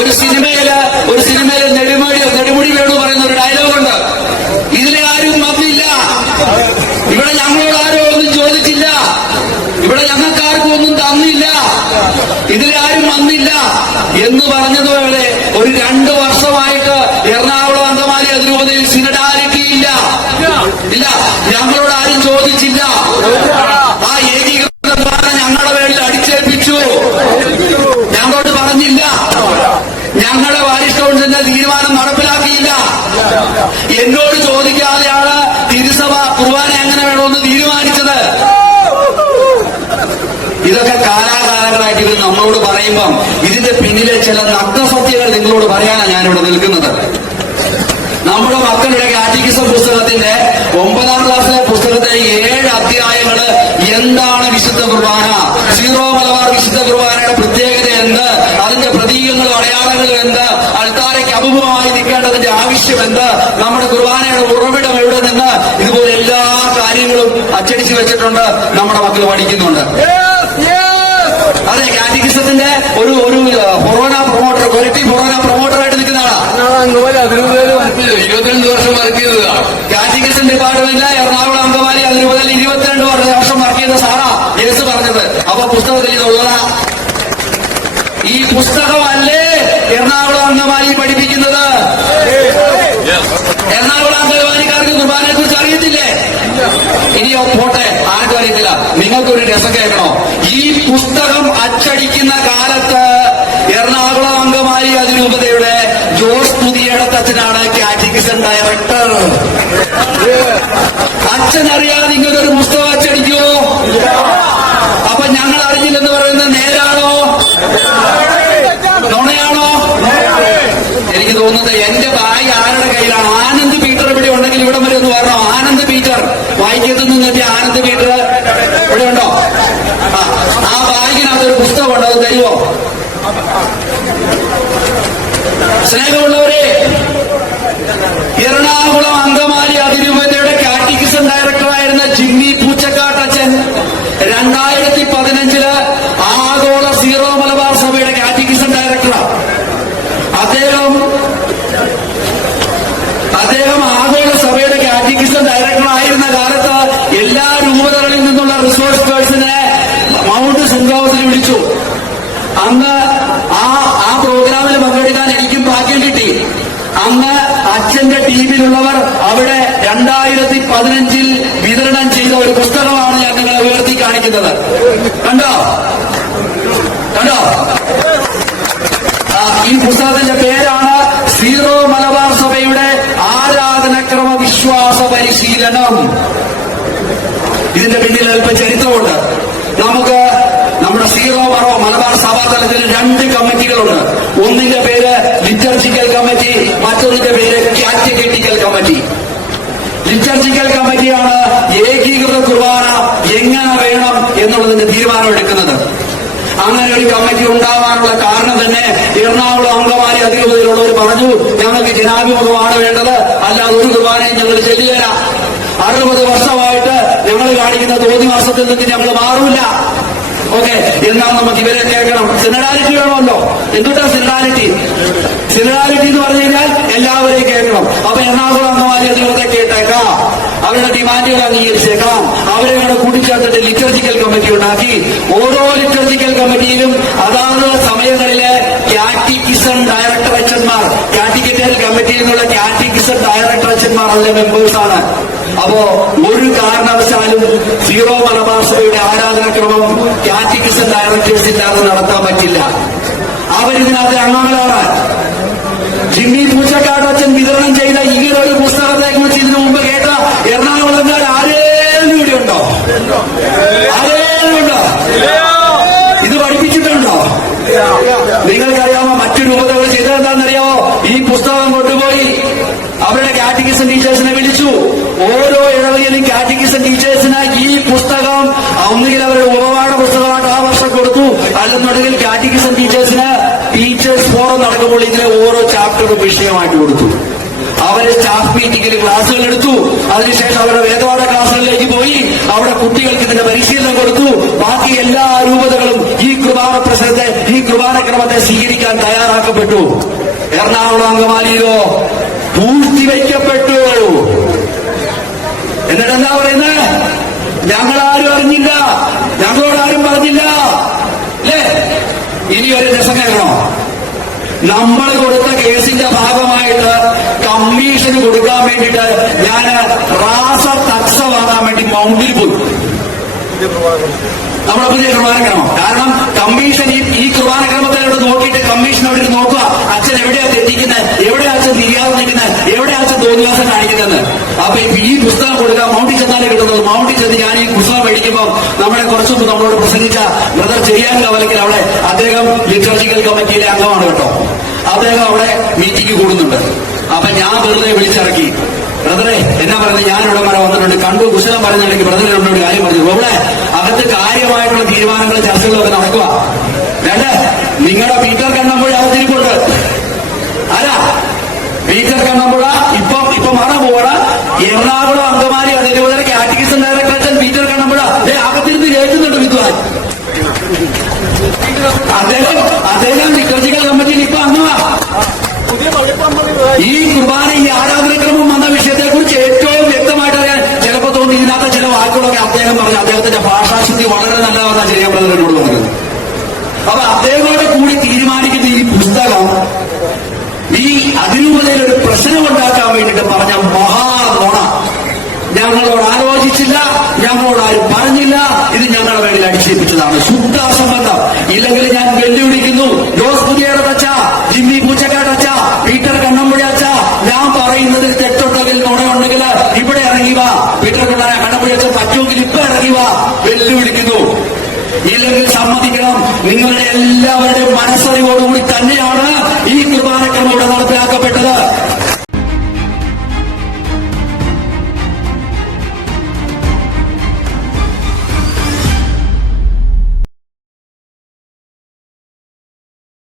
ഒരു സിനിമയിൽ ഒരു സിനിമയിൽ നെടുമുടി നെടുമുടി വേണു പറയുന്ന ഒരു ഡയലോഗുണ്ട് ഇതിലെ ആരും വന്നില്ല. ഇവിടെ ഞങ്ങളോട് ആരും ഒന്നും ചോദിച്ചില്ല. ഇവിടെ ഞങ്ങൾക്ക് ആർക്കും ഒന്നും തന്നില്ല. ഇതിലെ ആരും വന്നില്ല. എന്ന് പറഞ്ഞതുപോലെ ഒരു രണ്ടു വർഷമായിട്ട് എറണാകുളം അങ്കമാലി അതിരൂപതയിൽ സിനഡാലിറ്റി ഇല്ല ഇല്ല ഞങ്ങളോട് ആരും ചോദിച്ചില്ല ആ ഏകീകൃത ദ്വാരം ഞങ്ങളുടെ പേരിൽ അടിച്ചേൽപ്പിച്ചു ഞങ്ങളോട് പറഞ്ഞില്ല ഞങ്ങളുടെ വാരിഷ് കൗൺസിലിന്റെ തീരുമാനം നടപ്പിലാക്കിയില്ല എന്നോട് ചോദിക്കാതെയാണ് തിരുസഭ കുർബാന എങ്ങനെ വേണമെന്ന് തീരുമാനിച്ചത്? ഇതൊക്കെ കാലാകാലങ്ങളായിട്ട് ഇവർ നമ്മളോട് പറയുമ്പം ഇതിന്റെ പിന്നിലെ ചില നഗ്നസത്യങ്ങൾ നിങ്ങളോട് പറയാനാണ് ഞാനിവിടെ നിൽക്കുന്നത്. നമ്മുടെ മക്കളുടെ കാറ്റിക്കിസം പുസ്തകത്തിന്റെ ഒമ്പതാം ക്ലാസ്സിലെ പുസ്തകത്തിലെ ഏഴ് അധ്യായങ്ങൾ എന്താണ് വിശുദ്ധ കുർബാന? സീറോ മലബാർ വിശുദ്ധ കുർബാനയുടെ പ്രത്യേകത എന്ത്? അതിന്റെ പ്രതീകങ്ങളും അടയാളങ്ങളും എന്ത്? അൾത്താരയ്ക്ക് അപൂപമായി നിൽക്കേണ്ടതിന്റെ ആവശ്യം എന്ത് നമ്മുടെ കുർബാനയുടെ ഉറവിടം എവിടെ നിന്ന് ഇതുപോലെ എല്ലാ കാര്യങ്ങളും അച്ചടിച്ചു വെച്ചിട്ടുണ്ട് നമ്മുടെ മക്കൾ പഠിക്കുന്നുണ്ട്. അതെ കാറ്റിക്കിസത്തിന്റെ ഒരു ഒരു കൊറോണ പ്രൊമോട്ടർ കൊരട്ടി കൊറോണ പ്രൊമോട്ടറായിട്ട് നിൽക്കുന്നതാണ് ഇരുപത്തിരണ്ട് വർഷം വർക്ക് ചെയ്തതാ. കാറ്റിക്കസൻ ഡിപ്പാർട്ട്മെന്റിൽ എറണാകുളം അങ്കമാലി അതിന് മുതൽ ഇരുപത്തിരണ്ട് വർഷം വർക്ക് ചെയ്ത സാറാ യേസ് പറഞ്ഞത്. അപ്പൊ പുസ്തകത്തിൽ ഇതുള്ളതാ ഈ പുസ്തകമല്ലേ എറണാകുളം അങ്കമാലി എറണാകുളം അംഗൻവാടിക്കാർക്ക് കുർബാനയെ കുറിച്ച് അറിയത്തില്ലേ? ഇനിയോ പോട്ടെ ആർക്കും അറിയത്തില്ല. നിങ്ങൾക്ക് ഒരു രസം കേൾക്കണോ? ഈ പുസ്തകം അച്ചടിക്കുന്ന കാലത്ത് എറണാകുളം അംഗമായി അതിരൂപതയുടെ ജോസ് പുതിയടത്തച്ഛനാണ് കാറ്റിക്കിസൺ ഡയറക്ടർ. അച്ഛൻ അറിയാതെ ഇങ്ങനൊരു പുസ്തകം അച്ചടിക്കുമോ അപ്പൊ ഞങ്ങൾ അറിഞ്ഞില്ലെന്ന് പറയുന്നത് നേരാണോ നുണയാണോ എനിക്ക് തോന്നുന്നത് എന്റെ ബാഗ് ആരുടെ കയ്യിലാണ്? ആനന്ദ് പീറ്റർ ഇവിടെ ഉണ്ടെങ്കിൽ ഇവിടെ വരെ ഒന്ന് വരണം. ആനന്ദ് പീറ്റർ വായിക്കത്ത് നിന്നിട്ട് ആനന്ദ് പീറ്റർ ഇവിടെ ഉണ്ടോ? ആ ആ ബാഗിനകത്ത് ഒരു പുസ്തകം ഉണ്ടോ അത് തരുമോ സ്നേഹമുള്ളവരെ എറണാകുളം അങ്കമാലി അതിരൂപതയുടെ കാറ്റിക്കിസം ഡയറക്ടറായിരുന്ന ജിമ്മി പൂച്ചക്കാട്ടച്ചൻ രണ്ടായിരത്തി പതിനഞ്ചിൽ ആഗോള സീറോ മലബാർ സഭയുടെ കാറ്റിക്കിസം ഡയറക്ടറാണ് അദ്ദേഹം അദ്ദേഹം ആഗോള സഭയുടെ കാറ്റിക്കിസം ഡയറക്ടറായിരുന്ന കാലത്ത് എല്ലാ രൂപതകളിൽ നിന്നുള്ള റിസോഴ്സ് പേഴ്സണെ മൗണ്ട് സെന്റ് തോമസിൽ വിളിച്ചു അന്ന് ആ ആ പ്രോഗ്രാമിൽ പങ്കെടുക്കാൻ എനിക്കും ഭാഗ്യം കിട്ടി. അന്ന് അച്ഛന്റെ ടീമിലുള്ളവർ അവിടെ രണ്ടായിരത്തി പതിനഞ്ചിൽ വിതരണം ചെയ്ത ഒരു പുസ്തകമാണ് ഞാൻ നിങ്ങളെ ഉയർത്തി കാണിക്കുന്നത്. കണ്ടോ കണ്ടോ ആ, ഈ പുസ്തകത്തിന്റെ പേരാണ് സീറോ മലബാർ സഭയുടെ ആരാധനക്രമ വിശ്വാസ പരിശീലനം ഇതിന്റെ പിന്നിൽ അല്പ ചരിത്രമുണ്ട് നമുക്ക് നമ്മുടെ സീറോ മറോ മലബാർ സഭാ തലത്തിൽ രണ്ട് കമ്മിറ്റികളുണ്ട് ഒന്നിന്റെ പേര് ലിറ്റർജിക്കൽ കമ്മിറ്റി മറ്റൊന്നിന്റെ പേര് കാറ്റഗറ്റിക്കൽ കമ്മിറ്റി ലിറ്റർജിക്കൽ കമ്മിറ്റിയാണ് ഏകീകൃത കുർബാന എങ്ങനെ വേണം തീരുമാനം എടുക്കുന്നത്. അങ്ങനെ ഒരു കമ്മിറ്റി ഉണ്ടാവാനുള്ള കാരണം തന്നെ എറണാകുളം അങ്കമാലി അധികൃതരുള്ളവർ പറഞ്ഞു ഞങ്ങൾക്ക് ജനാഭിമുഖമാണ് വേണ്ടത്. അല്ലാതെ ഒരു കുർബാനയും ഞങ്ങൾ ചെല്ലുകയില്ല അറുപത് വർഷമായിട്ട് ഞങ്ങൾ കാണിക്കുന്ന തോന്നി മാസത്തിൽ നിന്ന് ഞങ്ങൾ മാറില്ല ഓക്കെ എന്നാൽ നമുക്ക് ഇവരെ കേൾക്കണം. സിനഡാലിറ്റി വേണമല്ലോ. എന്തുട്ടാ സിനഡാലിറ്റി സിനഡാലിറ്റി എന്ന് പറഞ്ഞു കഴിഞ്ഞാൽ എല്ലാവരെയും കേൾക്കണം. അപ്പൊ എറണാകുളം അങ്കമാലി അധികൃതരെ കേട്ടേക്കാം. അവരുടെ ഡിമാൻഡുകൾ അംഗീകരിച്ചേക്കാം അവരെ കൂടെ കൂട്ടിച്ചേർത്തിട്ട് ലിറ്റർജിക്കൽ കമ്മിറ്റി ഉണ്ടാക്കി. ഓരോ ലിറ്റർജിക്കൽ കമ്മിറ്റിയിലും അതാത് സമയങ്ങളിലെ കാറ്റിക്കിസൺ ഡയറക്ടർ അച്ഛന്മാർ കാറ്റിക്കറ്റൽ കമ്മിറ്റിയിൽ നിന്നുള്ള കാറ്റിക്കിസൺ ഡയറക്ടർ അച്ഛന്മാർ അതിലെ മെമ്പേഴ്സ് ആണ്. അപ്പോ ഒരു കാരണവശാലും സീറോ മലബാർ സഭയുടെ ആരാധനക്രമം കാറ്റിക്കിസൺ ഡയറക്ടേഴ്സ് ഇല്ലാതെ നടത്താൻ പറ്റില്ല. അവരിതിനകത്ത് അംഗങ്ങളാണ്. ജിമ്മി പൂച്ചക്കാടച്ചൻ വിതരണം ചെയ്ത ഈ ഒരു പുസ്തകത്തെ കുറിച്ച് ഇതിനു മുമ്പ് കേട്ട എറണാകുളംകാർ ആരേലും ഇവിടെ ഉണ്ടോ ആരേലും ഉണ്ടോ ഇത് പഠിപ്പിച്ചിട്ടുണ്ടോ നിങ്ങൾക്കറിയാമോ മറ്റു രൂപതകൾ ചെയ്തതെന്താണെന്നറിയാമോ ഈ പുസ്തകം കൊണ്ടുപോയി അവരുടെ കാറ്റഗിസൺ ടീച്ചേഴ്സിനെ വിളിച്ചു. ഓരോ ഇടവകയിലും കാറ്റഗിസൺ ടീച്ചേഴ്സിന് ഈ പുസ്തകം ഒന്നുകിൽ അവരുടെ ഉപപാഠ പുസ്തകമായിട്ട് ആ വർഷം കൊടുത്തു അല്ലെന്നുണ്ടെങ്കിൽ കാറ്റഗിസൺ ടീച്ചേഴ്സിന് ടീച്ചേഴ്സ് ഫോറം നടക്കുമ്പോൾ ഇതിലെ ഓരോ ചാപ്റ്ററും വിഷയമായിട്ട് കൊടുത്തു. അവർ സ്റ്റാഫ് മീറ്റിംഗിൽ ക്ലാസ്സുകൾ എടുത്തു. അതിനുശേഷം അവരുടെ വേദപാഠ ക്ലാസ്സുകളിലേക്ക് പോയി. അവിടെ കുട്ടികൾക്ക് ഇതിന്റെ പരിശീലനം കൊടുത്തു. ബാക്കി എല്ലാ രൂപതകളും ഈ കുർബാന പ്രശ്നത്തെ ഈ കുർബാന ക്രമത്തെ സ്വീകരിക്കാൻ തയ്യാറാക്കപ്പെട്ടു. എറണാകുളം അങ്കമാലിയിലോ പൂഴ്ത്തിവെക്കപ്പെട്ടു എന്നിട്ട് എന്താ പറയുന്നത് ഞങ്ങളാരും അറിഞ്ഞില്ല. ഞങ്ങളോട് ആരും പറഞ്ഞില്ല. അല്ലേ? ഇനി ഒരു രസം കേൾക്കണോ? നമ്മൾ കൊടുത്ത കേസിന്റെ ഭാഗമായിട്ട് കമ്മീഷന് കൊടുക്കാൻ വേണ്ടിയിട്ട് ഞാൻ റാസ തക്സ വാങ്ങാൻ വേണ്ടി മൗണ്ടിൽ പോയി. നമ്മുടെ പുതിയ കുർബാനക്രമം കാരണം കമ്മീഷൻ ഈ ഈ കുർബാനക്രമത്തിലൂടെ നോക്കിയിട്ട് കമ്മീഷൻ അവിടെ ഇരുന്ന് നോക്കുക അച്ഛൻ എവിടെയാ തെറ്റിക്കുന്നത് എവിടെയാ അച്ഛൻ തിരിയാതെ നിൽക്കുന്നത് എവിടെയാ അച്ഛൻ തോന്നിയാസം കാണിക്കുന്നത് അപ്പൊ ഇപ്പൊ ഈ പുസ്തകം കൊടുക്കുക മൗണ്ടിൽ ചെന്നാലേ കിട്ടുന്നത് മൗണ്ടിൽ ചെന്ന് ഞാൻ ഈ മേടിക്കുമ്പോൾ നമ്മളെ കുറച്ചു നമ്മളോട് പ്രസംഗിച്ച ബ്രദർ ചെയ്യാൻ കവലയ്ക്കൽ അവിടെ അദ്ദേഹം ലിറ്റർജിക്കൽ കമ്മിറ്റിയിലെ അംഗമാണ് കേട്ടോ. അദ്ദേഹം അവിടെ മീറ്റിംഗ് കൂടുന്നുണ്ട്. അപ്പൊ ഞാൻ വെറുതെ വിളിച്ചിറക്കി. ബ്രദറെ എന്നാ പറയുന്നത് ഞാൻ ഇവിടെ വരെ വന്നിട്ടുണ്ട്. കണ്ടു കുശലം പറഞ്ഞിട്ടുണ്ടെങ്കിൽ ബ്രദറെ എന്നോട് കാര്യം പറഞ്ഞു ഇവിടെ അകത്ത് കാര്യമായിട്ടുള്ള തീരുമാനങ്ങൾ ചർച്ചകളൊക്കെ നടക്കുക വേണ്ടേ നിങ്ങളുടെ പീറ്റർ കണ്ണമ്പുഴ അകത്തിരിപ്പുണ്ട് ആരാ പീറ്റർ കണ്ണമ്പുഴ ഇപ്പൊ ഇപ്പൊ മാറാൻ പോവാണ് എറണാകുളം അങ്കമാലി അതേപോലെ കാറ്റഗിസം ഡയറക്ടർ അച്ഛൻ പീറ്റർ കണ്ണമ്പുഴ ദേ അകത്തിരുന്ന് കേൾക്കുന്നുണ്ട് വിദ്വാൻ അദ്ദേഹം അദ്ദേഹം ലിറ്റർജിക്കൽ കമ്മിറ്റിയിൽ ഇപ്പൊ അംഗമാ ഈ കുർബാന ഈ ആരാധനക്രമം വന്ന വിഷയത്തെ കുറിച്ച് ഏറ്റവും വ്യക്തമായിട്ട് അറിയാൻ ചിലപ്പോ തോന്നി ഇതിനകത്ത് ചില വാക്കുകളൊക്കെ അദ്ദേഹം പറഞ്ഞു. അദ്ദേഹത്തിന്റെ ഭാഷാശുദ്ധി വളരെ നല്ലതാണ് ചെറിയ ബ്രദർ എന്നോട് പറഞ്ഞത്. അപ്പൊ അദ്ദേഹത്തോട് കൂടി തീരുമാനിക്കുന്ന ഈ പുസ്തകം ഈ അതിരൂപതയിൽ ഒരു പ്രശ്നം ഉണ്ടാക്കാൻ വേണ്ടിയിട്ട് പറഞ്ഞ മഹാനോണ ഞങ്ങളോട് ആലോചിച്ചില്ല ഞങ്ങളോട് ആരും പറഞ്ഞില്ല ഇത് ഞങ്ങളുടെ വേണ്ടി അടിച്ചേൽപ്പിച്ചതാണ്. ലക്ഷ്യത്തോടുകൂടി തന്നെയാണ്